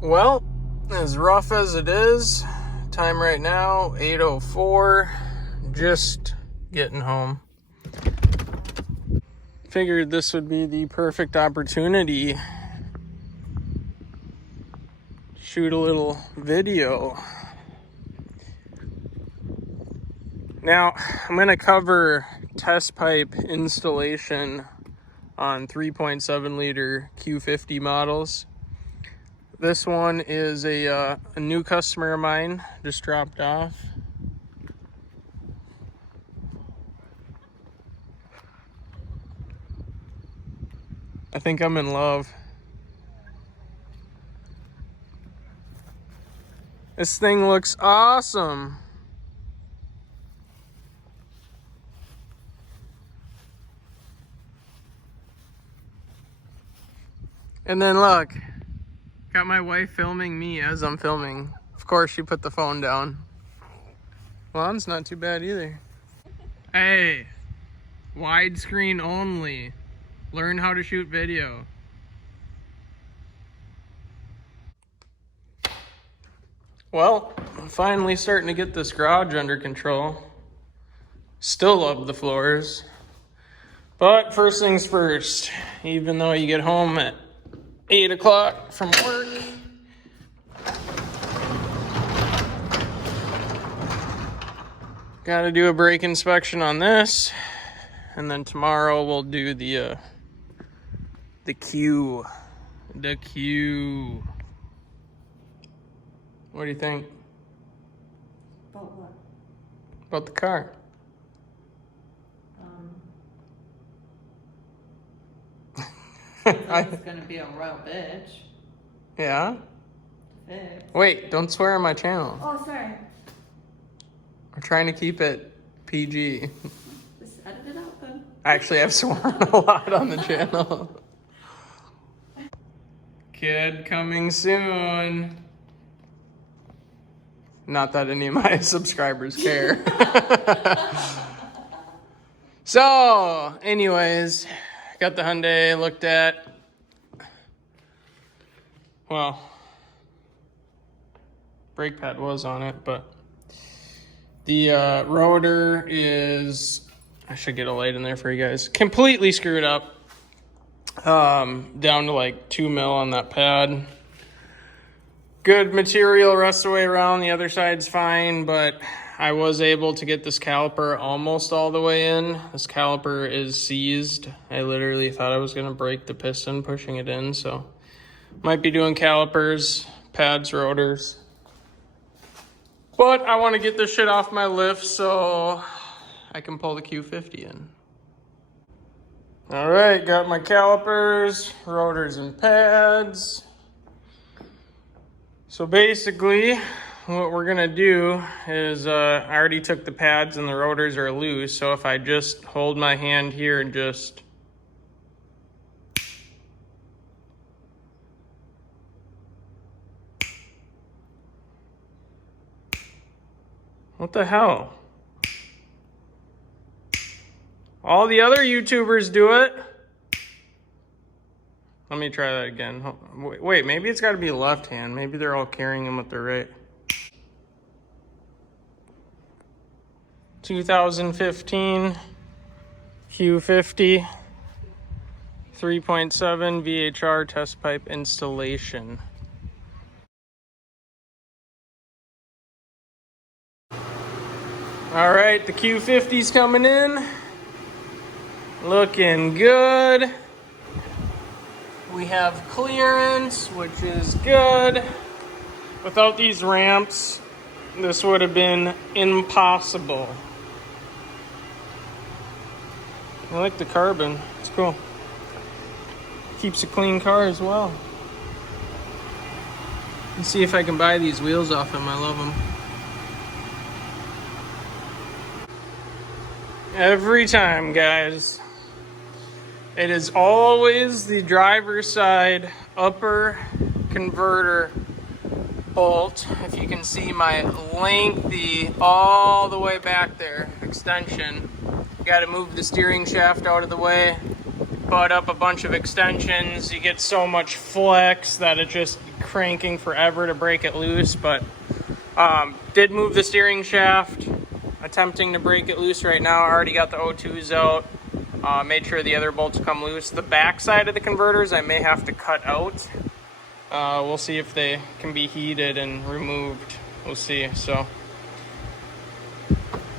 Well, as rough as it is, time right now, 8:04, just getting home. Figured this would be the perfect opportunity to shoot a little video. Now, I'm going to cover test pipe installation on 3.7 liter Q50 models. This one is a new customer of mine, just dropped off. I think I'm in love. This thing looks awesome. And then look, got my wife filming me as I'm filming. Of course, she put the phone down. Well, it's not too bad either. Hey, widescreen only. Learn how to shoot video. Well, I'm finally starting to get this garage under control. Still love the floors. But first things first, even though you get home at 8 o'clock from work, gotta do a brake inspection on this, and then tomorrow we'll do the Q. What do you think? About what? About the car? It's gonna be a royal bitch. Yeah? To fix. Wait, don't swear on my channel. Oh, sorry. We're trying to keep it PG. Just edit it out then. Actually, I've sworn a lot on the channel. Kid coming soon. Not that any of my subscribers care. So, anyways, got the Hyundai looked at. Well, brake pad was on it, but the rotor is, I should get a light in there for you guys, completely screwed up. Down to like 2 mil on that pad. Good material rest the way around. The other side's fine, but I was able to get this caliper almost all the way in. This caliper is seized. I literally thought I was gonna break the piston pushing it in, so might be doing calipers, pads, rotors. But I want to get this shit off my lift so I can pull the Q50 in. All right, got my calipers, rotors, and pads. So basically, what we're gonna do is, I already took the pads and the rotors are loose, so if I just hold my hand here and just what the hell? All the other YouTubers do it. Let me try that again. Wait, maybe it's got to be left hand. Maybe they're all carrying them with their right. 2015 Q50 3.7 VHR test pipe installation. All right, the Q50's coming in. Looking good. We have clearance, which is good. Without these ramps, this would have been impossible. I like the carbon, it's cool. Keeps a clean car as well. Let's see if I can buy these wheels off him, I love them. Every time, guys. It is always the driver's side upper converter bolt. If you can see my lengthy, all the way back there, extension. Got to move the steering shaft out of the way. bought up a bunch of extensions. You get so much flex that it's just cranking forever to break it loose. But did move the steering shaft, attempting to break it loose right now. I already got the O2s out. Made sure the other bolts come loose. The back side of the converters I may have to cut out. We'll see if they can be heated and removed. We'll see. So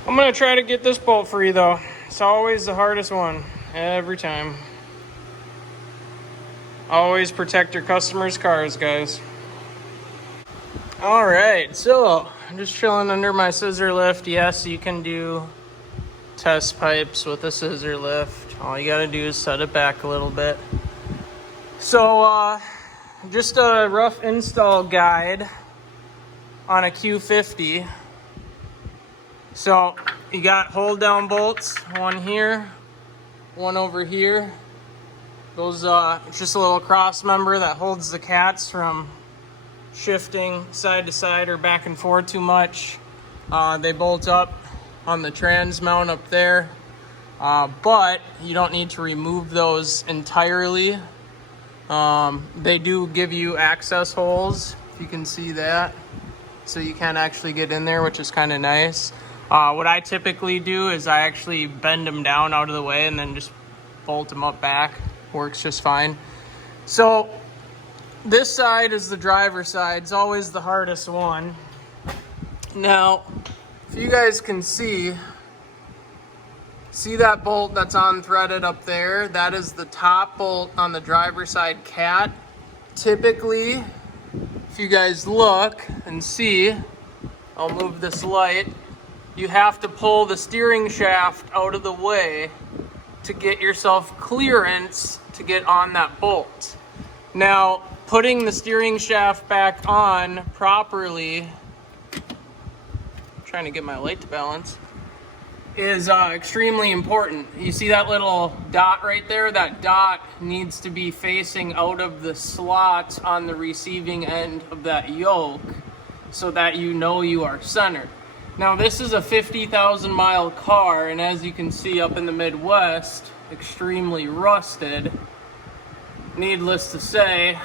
I'm gonna try to get this bolt free though. It's always the hardest one, every time. Always protect your customers' cars, guys. All right, so I'm just chilling under my scissor lift. Yes, you can do test pipes with a scissor lift. All you gotta do is set it back a little bit. So just a rough install guide on a Q50. So you got hold down bolts, one here, one over here. Those it's just a little cross member that holds the cats from shifting side to side or back and forth too much. They bolt up on the trans mount up there, but you don't need to remove those entirely. They do give you access holes, if you can see that, so you can actually get in there, which is kind of nice. What I typically do is I actually bend them down out of the way and then just bolt them up back. Works just fine. So this side is the driver's side. It's always the hardest one. Now, if you guys can see that bolt that's unthreaded up there? That is the top bolt on the driver's side cat. Typically, if you guys look and see, I'll move this light, you have to pull the steering shaft out of the way to get yourself clearance to get on that bolt. Now, putting the steering shaft back on properly, trying to get my light to balance, is extremely important. You see that little dot right there? That dot needs to be facing out of the slot on the receiving end of that yoke so that you know you are centered. Now this is a 50,000 mile car, and as you can see up in the Midwest, extremely rusted. Needless to say,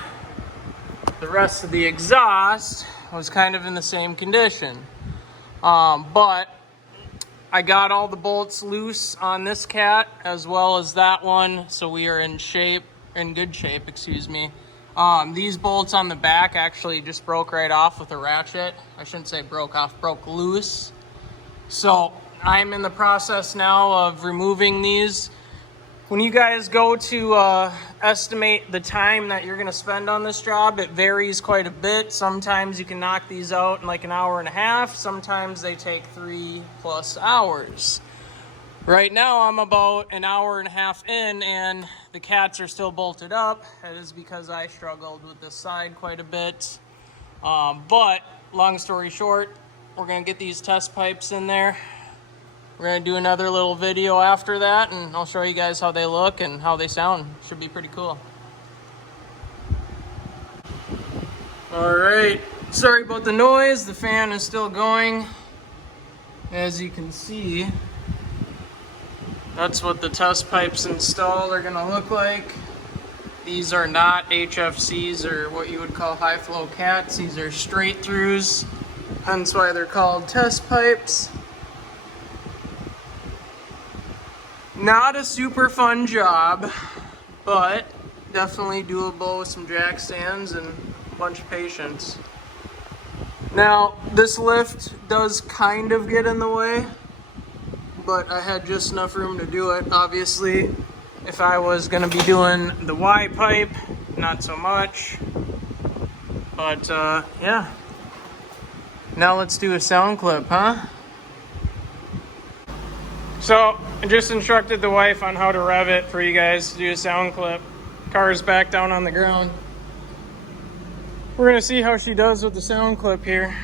the rest of the exhaust was kind of in the same condition. But I got all the bolts loose on this cat as well as that one, so we are in good shape, excuse me. These bolts on the back actually just broke right off with a ratchet. I shouldn't say broke off, broke loose. So I'm in the process now of removing these. When you guys go to estimate the time that you're gonna spend on this job, it varies quite a bit. Sometimes you can knock these out in like an hour and a half. Sometimes they take 3+ hours. Right now I'm about an hour and a half in and the cats are still bolted up. That is because I struggled with this side quite a bit. But long story short, we're gonna get these test pipes in there. We're gonna do another little video after that and I'll show you guys how they look and how they sound. Should be pretty cool. All right, sorry about the noise. The fan is still going. As you can see, that's what the test pipes installed are gonna look like. These are not HFCs or what you would call high flow cats. These are straight throughs, hence why they're called test pipes. Not a super fun job, but definitely doable with some jack stands and a bunch of patience. Now, this lift does kind of get in the way, but I had just enough room to do it. Obviously, if I was gonna be doing the Y pipe, not so much. But yeah. Now let's do a sound clip, huh? So, I just instructed the wife on how to rev it for you guys to do a sound clip. Car's back down on the ground. We're gonna see how she does with the sound clip here.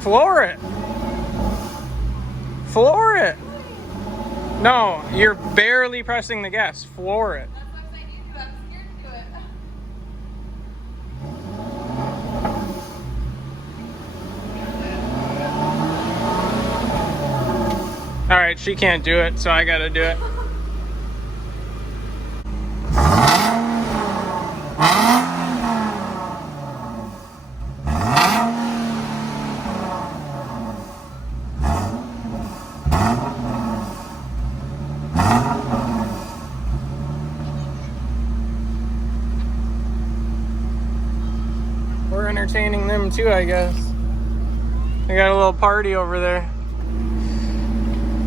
Floor it. Floor it. No, you're barely pressing the gas. Floor it. but she can't do it, so I gotta do it. We're entertaining them too, I guess. They got a little party over there.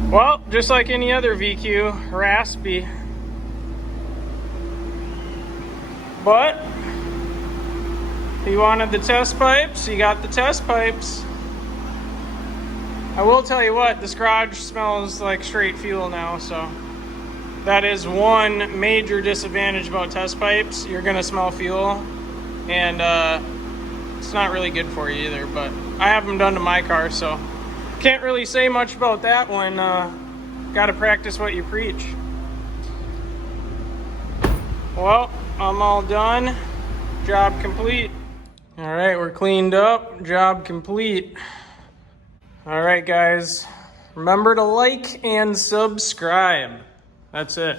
Well, just like any other VQ, raspy. But he wanted the test pipes, he got the test pipes. I will tell you what, this garage smells like straight fuel now, so that is one major disadvantage about test pipes. You're gonna smell fuel, and it's not really good for you either, but I have them done to my car, so can't really say much about that one. Gotta practice what you preach. Well, I'm all done. Job complete. All right, we're cleaned up. Job complete. All right, guys. Remember to like and subscribe. That's it.